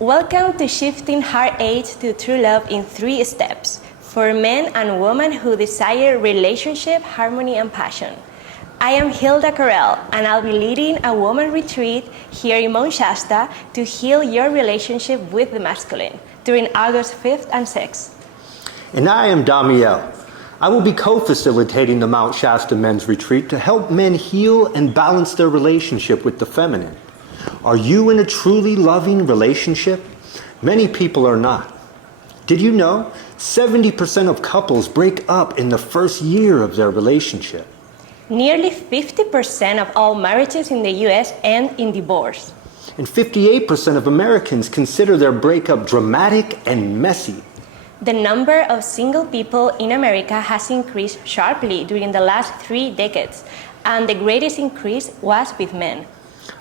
Welcome to Shifting Heartache to True Love in 3 steps for men and women who desire relationship, harmony, and passion. I am Hilda Correll, and I'll be leading a woman retreat here in Mount Shasta to heal your relationship with the masculine during August 5th and 6th. And I am Damiel. I will be co-facilitating the Mount Shasta Men's Retreat to help men heal and balance their relationship with the feminine. Are you in a truly loving relationship? Many people are not. Did you know 70% of couples break up in the first year of their relationship? Nearly 50% of all marriages in the US end in divorce. And 58% of Americans consider their breakup dramatic and messy. The number of single people in America has increased sharply during the last 3 decades, and the greatest increase was with men.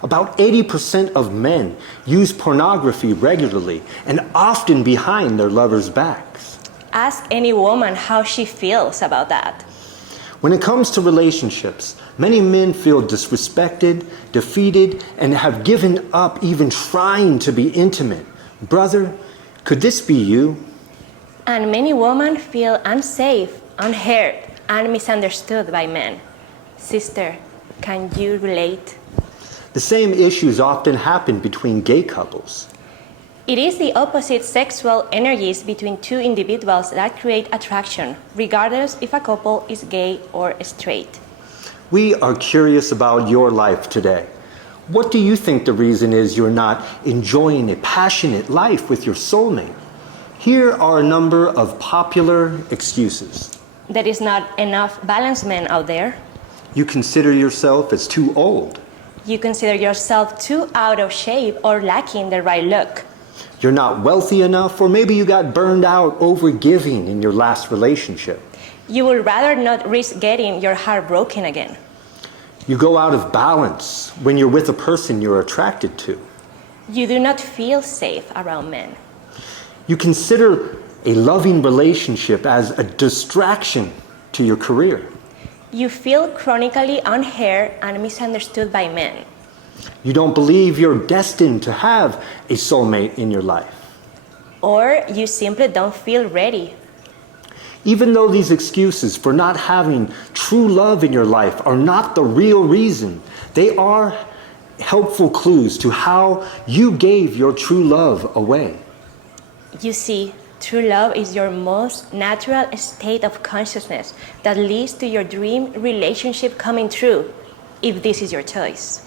About 80% of men use pornography regularly and often behind their lovers' backs. Ask any woman how she feels about that. When it comes to relationships, many men feel disrespected, defeated, and have given up even trying to be intimate. Brother, could this be you? And many women feel unsafe, unheard, and misunderstood by men. Sister, can you relate? The same issues often happen between gay couples. It is the opposite sexual energies between two individuals that create attraction, regardless if a couple is gay or straight. We are curious about your life today. What do you think the reason is you're not enjoying a passionate life with your soulmate? Here are a number of popular excuses. There is not enough balanced men out there. You consider yourself as too old. You consider yourself too out of shape or lacking the right look. You're not wealthy enough, or maybe you got burned out over giving in your last relationship. You would rather not risk getting your heart broken again. You go out of balance when you're with a person you're attracted to. You do not feel safe around men. You consider a loving relationship as a distraction to your career. You feel chronically unheard and misunderstood by men. You don't believe you're destined to have a soulmate in your life. Or you simply don't feel ready. Even though these excuses for not having true love in your life are not the real reason, they are helpful clues to how you gave your true love away. You see, true love is your most natural state of consciousness that leads to your dream relationship coming true, if this is your choice.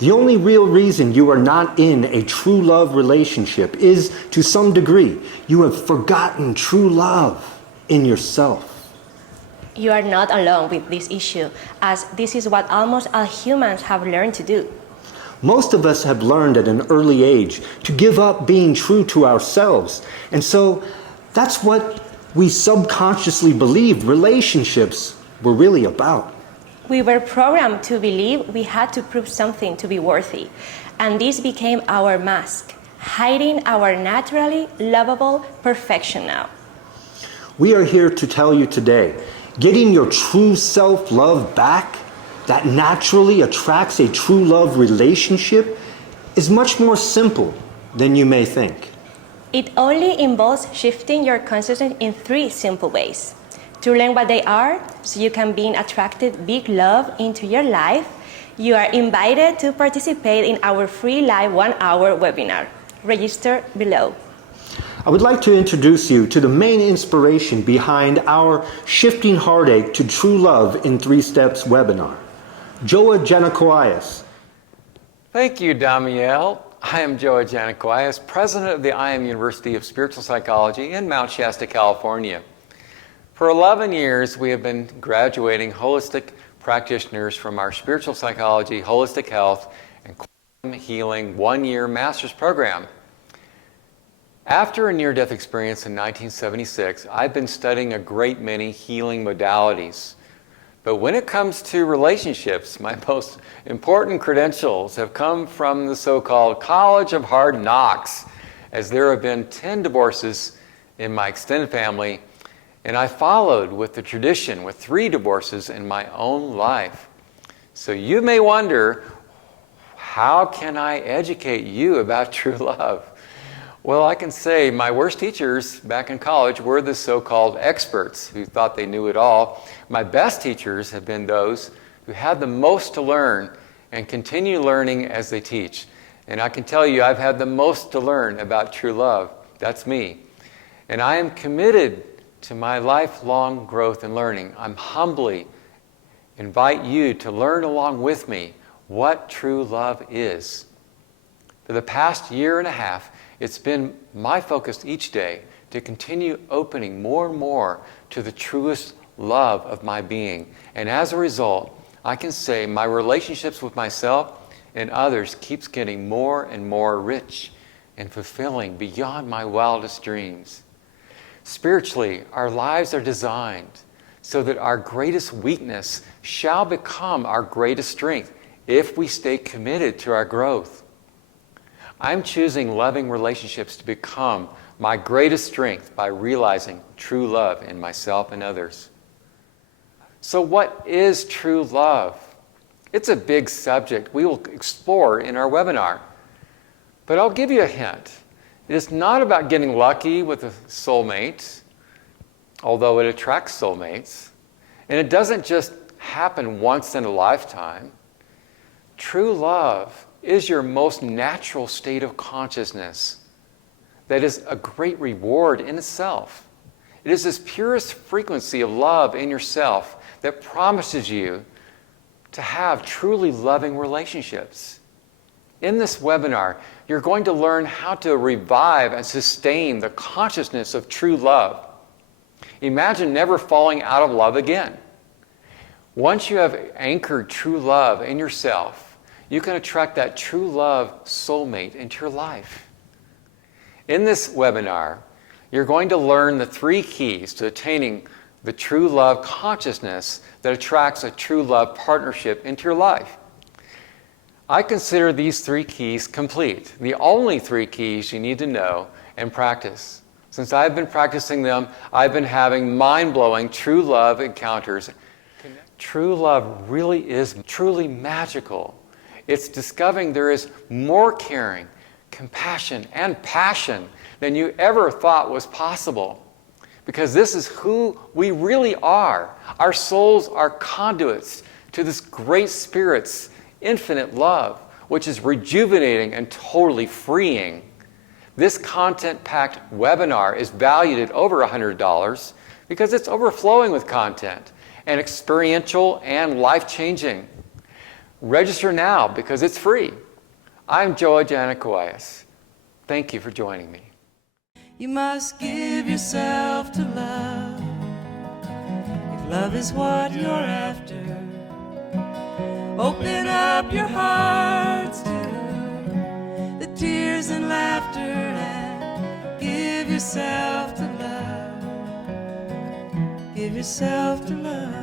The only real reason you are not in a true love relationship is, to some degree, you have forgotten true love in yourself. You are not alone with this issue, as this is what almost all humans have learned to do. Most of us have learned at an early age to give up being true to ourselves. And so that's what we subconsciously believed relationships were really about. We were programmed to believe we had to prove something to be worthy, and this became our mask, hiding our naturally lovable perfection now. We are here to tell you today, getting your true self-love back that naturally attracts a true love relationship is much more simple than you may think. It only involves shifting your consciousness in 3 simple ways. To learn what they are, so you can begin attracting big love into your life, you are invited to participate in our free live 1-hour webinar. Register below. I would like to introduce you to the main inspiration behind our Shifting Heartache to True Love in 3 Steps webinar. Joa Janakoias. Thank you, Damiel. I am Joa Janakoias, president of the I.M. University of Spiritual Psychology in Mount Shasta, California. For 11 years, we have been graduating holistic practitioners from our Spiritual Psychology, Holistic Health, and Quantum Healing 1-year master's program. After a near-death experience in 1976, I've been studying a great many healing modalities. But when it comes to relationships, my most important credentials have come from the so-called College of Hard Knocks, as there have been 10 divorces in my extended family, and I followed with the tradition with 3 divorces in my own life. So you may wonder, how can I educate you about true love? Well, I can say my worst teachers back in college were the so-called experts who thought they knew it all. My best teachers have been those who had the most to learn and continue learning as they teach. And I can tell you, I've had the most to learn about true love. That's me. And I am committed to my lifelong growth and learning. I'm humbly invite you to learn along with me what true love is. For the past year and a half, it's been my focus each day to continue opening more and more to the truest love of my being. And as a result, I can say my relationships with myself and others keeps getting more and more rich and fulfilling beyond my wildest dreams. Spiritually, our lives are designed so that our greatest weakness shall become our greatest strength if we stay committed to our growth. I'm choosing loving relationships to become my greatest strength by realizing true love in myself and others. So what is true love? It's a big subject we will explore in our webinar. But I'll give you a hint. It is not about getting lucky with a soulmate, although it attracts soulmates. And it doesn't just happen once in a lifetime. True love is your most natural state of consciousness that is a great reward in itself. It is this purest frequency of love in yourself that promises you to have truly loving relationships. In this webinar, you're going to learn how to revive and sustain the consciousness of true love. Imagine never falling out of love again. Once you have anchored true love in yourself, you can attract that true love soulmate into your life. In this webinar, you're going to learn the 3 keys to attaining the true love consciousness that attracts a true love partnership into your life. I consider these 3 keys complete, the only 3 keys you need to know and practice. Since I've been practicing them, I've been having mind-blowing true love encounters. True love really is truly magical. It's discovering there is more caring, compassion, and passion than you ever thought was possible. Because this is who we really are. Our souls are conduits to this great Spirit's infinite love, which is rejuvenating and totally freeing. This content-packed webinar is valued at over $100 because it's overflowing with content and experiential and life-changing. Register now because it's free. I'm Joe Janakoyas. Thank you for joining me. You must give yourself to love, if love is what you're after. Open up your hearts to the tears and laughter, and give yourself to love. Give yourself to love.